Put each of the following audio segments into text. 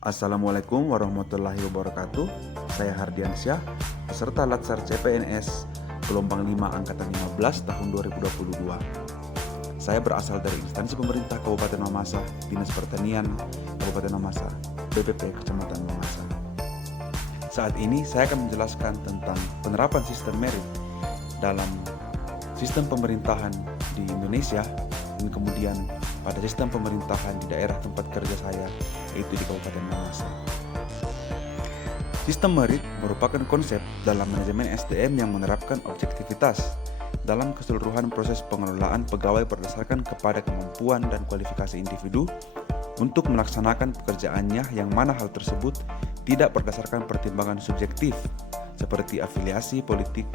Assalamualaikum warahmatullahi wabarakatuh. Saya Hardiansyah, peserta Latsar CPNS gelombang 5 angkatan 15 tahun 2022. Saya berasal dari instansi pemerintah Kabupaten Mamasa, Dinas Pertanian Kabupaten Mamasa, BPP Kecamatan Mamasa. Saat ini saya akan menjelaskan tentang penerapan sistem merit dalam sistem pemerintahan di Indonesia dan kemudian pada sistem pemerintahan di daerah tempat kerja saya, yaitu di Kabupaten Mamasa. Sistem merit merupakan konsep dalam manajemen SDM yang menerapkan objektivitas dalam keseluruhan proses pengelolaan pegawai berdasarkan kepada kemampuan dan kualifikasi individu untuk melaksanakan pekerjaannya, yang mana hal tersebut tidak berdasarkan pertimbangan subjektif seperti afiliasi politik,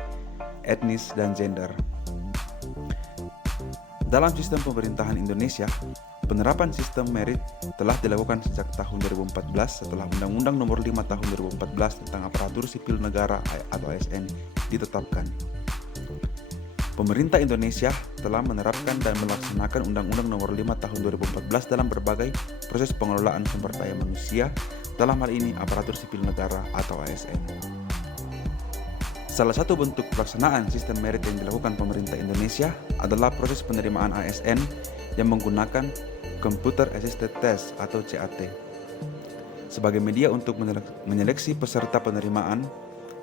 etnis, dan gender. Dalam sistem pemerintahan Indonesia, penerapan sistem merit telah dilakukan sejak tahun 2014 setelah Undang-Undang Nomor 5 Tahun 2014 tentang Aparatur Sipil Negara atau ASN ditetapkan. Pemerintah Indonesia telah menerapkan dan melaksanakan Undang-Undang Nomor 5 Tahun 2014 dalam berbagai proses pengelolaan sumber daya manusia, dalam hal ini Aparatur Sipil Negara atau ASN. Salah satu bentuk pelaksanaan sistem merit yang dilakukan pemerintah Indonesia adalah proses penerimaan ASN yang menggunakan Computer Assisted Test atau CAT sebagai media untuk menyeleksi peserta penerimaan,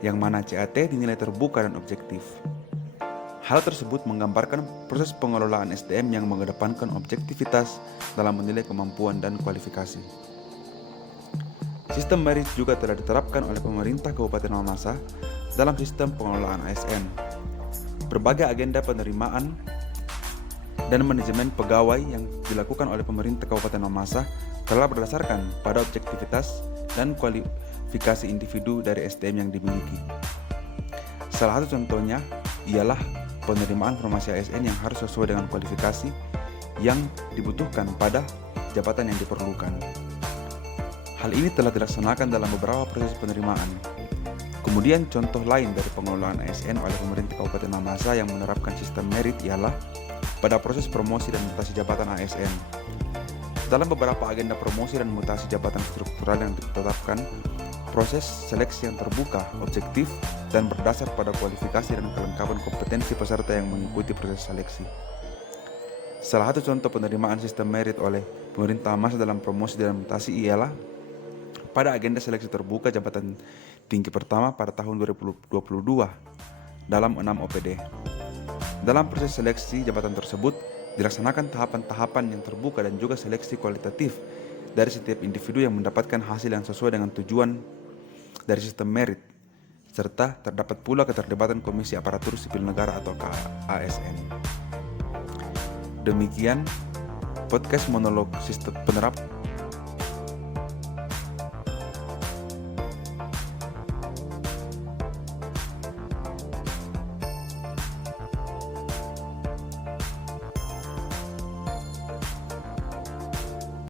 yang mana CAT dinilai terbuka dan objektif. Hal tersebut menggambarkan proses pengelolaan SDM yang mengedepankan objektivitas dalam menilai kemampuan dan kualifikasi. Sistem merit juga telah diterapkan oleh pemerintah Kabupaten Mamasa dalam sistem pengelolaan ASN. Berbagai agenda penerimaan dan manajemen pegawai yang dilakukan oleh pemerintah Kabupaten Mamasa telah berdasarkan pada objektivitas dan kualifikasi individu dari SDM yang dimiliki. Salah satu contohnya ialah penerimaan formasi ASN yang harus sesuai dengan kualifikasi yang dibutuhkan pada jabatan yang diperlukan. Hal ini telah dilaksanakan dalam beberapa proses penerimaan. Kemudian contoh lain dari pengelolaan ASN oleh pemerintah Kabupaten Mamasa yang menerapkan sistem merit ialah pada proses promosi dan mutasi jabatan ASN. Dalam beberapa agenda promosi dan mutasi jabatan struktural yang ditetapkan, proses seleksi yang terbuka, objektif, dan berdasar pada kualifikasi dan kelengkapan kompetensi peserta yang mengikuti proses seleksi. Salah satu contoh penerimaan sistem merit oleh pemerintah Mamasa dalam promosi dan mutasi ialah pada agenda seleksi terbuka jabatan tinggi pertama pada tahun 2022 dalam 6 OPD. Dalam proses seleksi jabatan tersebut dilaksanakan tahapan-tahapan yang terbuka dan juga seleksi kualitatif dari setiap individu yang mendapatkan hasil yang sesuai dengan tujuan dari sistem merit, serta terdapat pula keterlibatan Komisi Aparatur Sipil Negara atau ASN. Demikian podcast monolog sistem penerapan